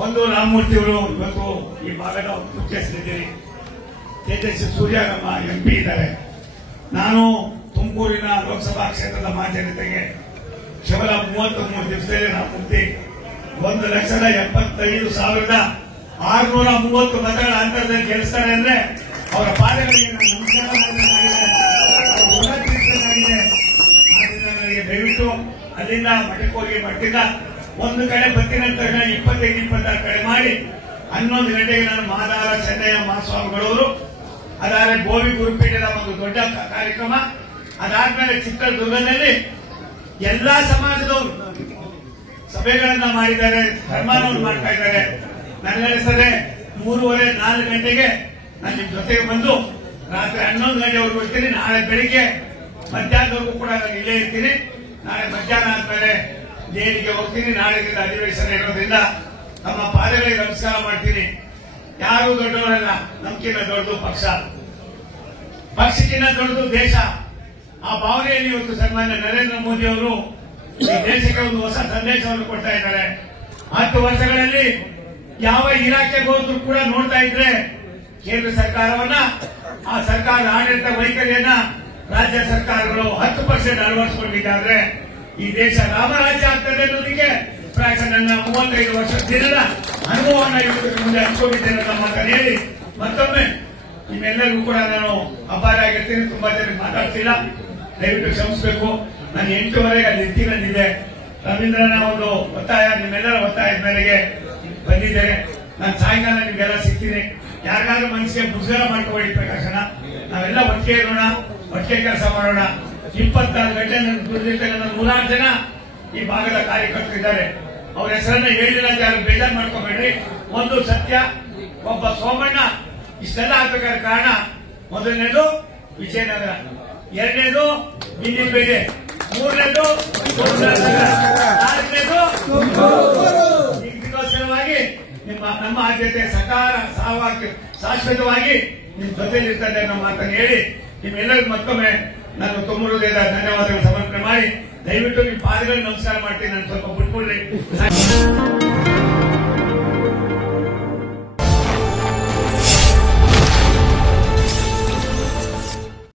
ಒಂದು ರಾಮಮೂರ್ತಿ ಅವರು ಇವತ್ತು ಈ ಭಾಗದ ಮುಖ್ಯಸ್ಥರಿದ್ದೀರಿ. ತೇಜಸ್ವಿ ಸೂರ್ಯ ನಮ್ಮ ಎಂಪಿ ಇದ್ದಾರೆ. ನಾನು ತುಮಕೂರಿನ ಲೋಕಸಭಾ ಕ್ಷೇತ್ರದ ಮಾಜನತೆಗೆ ಕೇವಲ 33 ದಿವಸದಲ್ಲಿ ನಾವು ಮುಕ್ತಿ 1,75,630 ಮತಗಳ ಅಂತರದಲ್ಲಿ ಗೆಲ್ಲಿಸ್ತಾರೆ ಅಂದ್ರೆ ಅವರ ಪಾದಗಳಿಗೆ ನಾನು ನನಗೆ ದಯವಿಟ್ಟು ಅಲ್ಲಿಂದ ಮಠಕ್ಕೆ ಹೋಗಿ ಮಠದಿಂದ ಒಂದು ಕಡೆ ಬತ್ತಿನ ತಕ್ಷಣ 25-26 ಕಡೆ ಮಾಡಿ 11 ಗಂಟೆಗೆ ನಾನು ಮಾದಾರ ಚೆನ್ನಯ್ಯ ಮಹಾಸ್ವಾಮಿಗಳವರು, ಅದಾದ್ರೆ ಗೋವಿ ಗುರುಪೀಠದ ಒಂದು ದೊಡ್ಡ ಕಾರ್ಯಕ್ರಮ, ಅದಾದ್ಮೇಲೆ ಚಿತ್ರದುರ್ಗದಲ್ಲಿ ಎಲ್ಲಾ ಸಮಾಜದವರು ಸಭೆಗಳನ್ನ ಮಾಡಿದ್ದಾರೆ, ಧರ್ಮಾನವನ್ನು ಮಾಡ್ತಾ ಇದ್ದಾರೆ. ನನಗನ್ನಿಸ್ತದೆ 3:30-4 ಗಂಟೆಗೆ ನಾನು ನಿಮ್ ಜೊತೆಗೆ ಬಂದು ರಾತ್ರಿ 11 ಗಂಟೆವರೆಗೂ ಇರ್ತೀನಿ. ನಾಳೆ ಬೆಳಿಗ್ಗೆ ಮಧ್ಯಾಹ್ನವರೆಗೂ ಕೂಡ ನಾನು ಇಲ್ಲೇ ಇರ್ತೀನಿ. ನಾಳೆ ಮಧ್ಯಾಹ್ನ ಆದ್ಮೇಲೆ ದೇಣಿಗೆ ಹೋಗ್ತೀನಿ. ನಾಳೆದಿಂದ ಅಧಿವೇಶನ ಇರೋದ್ರಿಂದ ನಮ್ಮ ಪಾದಗಳಿಗೆ ನಮಸ್ಕಾರ ಮಾಡ್ತೀನಿ. ಯಾರು ದೊಡ್ಡವರಲ್ಲ, ನಮ್ಗಿಂತ ದೊಡ್ಡದು ಪಕ್ಷ, ಪಕ್ಷಕ್ಕಿಂತ ದೊಡ್ಡದು ದೇಶ. ಆ ಭಾವನೆಯಲ್ಲಿ ಇವತ್ತು ಸನ್ಮಾನ್ಯ ನರೇಂದ್ರ ಮೋದಿ ಅವರು ಈ ದೇಶಕ್ಕೆ ಒಂದು ಹೊಸ ಸಂದೇಶವನ್ನು ಕೊಡ್ತಾ ಇದ್ದಾರೆ. 10 ವರ್ಷಗಳಲ್ಲಿ ಯಾವ ಇಲಾಖೆಗೆ ಹೋದ್ರೂ ಕೂಡ ನೋಡ್ತಾ ಇದ್ರೆ ಕೇಂದ್ರ ಸರ್ಕಾರವನ್ನ, ಆ ಸರ್ಕಾರದ ಆಡಳಿತ ವೈಖರಿಯನ್ನ ರಾಜ್ಯ ಸರ್ಕಾರಗಳು 10% ಅಳವಡಿಸಿಕೊಂಡಿದ್ದಾದ್ರೆ ಈ ದೇಶ ರಾಮರಾಜ್ಯ ಆಗ್ತದೆ ಅನ್ನೋದಕ್ಕೆ ಪ್ರಾಯಶಃ ನನ್ನ 35 ವರ್ಷದ ದಿನದ ಅನುಭವವನ್ನು ಇವತ್ತು ಮುಂದೆ ಹಂಚಿಕೊಂಡಿದ್ದೇನೆ ಅಂತ ಮಾತನ್ನು ಹೇಳಿ ಮತ್ತೊಮ್ಮೆ ನಿಮ್ಮೆಲ್ಲರಿಗೂ ಕೂಡ ನಾನು ಅಪಾರಾಗಿರ್ತೀನಿ. ತುಂಬಾ ಜನರಿಗೆ ಮಾತಾಡ್ತಿಲ್ಲ, ದಯವಿಟ್ಟು ಕ್ಷಮಿಸಬೇಕು. ನಾನು 8:30 ಅಲ್ಲಿ ಇರ್ತೀನಂದಿದ್ದೆ. ರವೀಂದ್ರನ ಒಂದು ಒತ್ತಾಯ, ನಿಮ್ಮೆಲ್ಲರ ಒತ್ತಾಯದ ಮೇರೆಗೆ ಬಂದಿದ್ದೇನೆ. ನಾನು ಸಾಯಂಕಾಲ ನಿಮ್ಗೆಲ್ಲ ಸಿಗ್ತೀನಿ. ಯಾರಿಗಾದ್ರೂ ಮನಸ್ಸಿಗೆ ಮುಜುಗರ ಮಾಡ್ಕೊಳ್ಳಿ ಪ್ರಕಾಶನ, ನಾವೆಲ್ಲ ಒಟ್ಟಿಗೆ ಇರೋಣ, ಒಟ್ಟಿಗೆ ಕೆಲಸ ಮಾಡೋಣ. 24 ಗಂಟೆ ದುಡಿದಿರ್ತಕ್ಕಂಥ 100 ಜನ ಈ ಭಾಗದ ಕಾರ್ಯಕರ್ತರಿದ್ದಾರೆ. ಅವ್ರ ಹೆಸರನ್ನ ಹೇಳಿಲ್ಲ ಅಂತ ಯಾರು ಬೇಜಾರು ಮಾಡ್ಕೋಬೇಡ್ರಿ. ಒಂದು ಸತ್ಯ, ಒಬ್ಬ ಸೋಮಣ್ಣ ಇಷ್ಟೆಲ್ಲ ಆಗ್ಬೇಕಾದ ಕಾರಣ ಮೊದಲನೇದು ವಿಜಯನಗರ, ಎರಡನೇದು ಬಿನ್ನಿಪೇಟೆ, ಮೂರನೇದು ನಾಲ್ಕನೇದು ಇದಕ್ಕೋಸ್ಕರವಾಗಿ ನಮ್ಮ ಆದ್ಯತೆ ಸಕಾರ ಶಾಶ್ವತವಾಗಿ ನಿಮ್ ಜೊತೆಲಿರ್ತದೆ ಅನ್ನೋ ಮಾತನ್ನು ಹೇಳಿ ನಿಮ್ಮೆಲ್ಲರಿಗೂ ಮತ್ತೊಮ್ಮೆ ನಾನು ತುಂಬ ಹೃದಯದ ಧನ್ಯವಾದಗಳು ಸಮರ್ಪಣೆ ಮಾಡಿ ದಯವಿಟ್ಟು ನಿಮ್ಮ ಪಾದಗಳಿಗೆ ನಮಸ್ಕಾರ ಮಾಡ್ತೀನಿ. ನಾನು ಸ್ವಲ್ಪ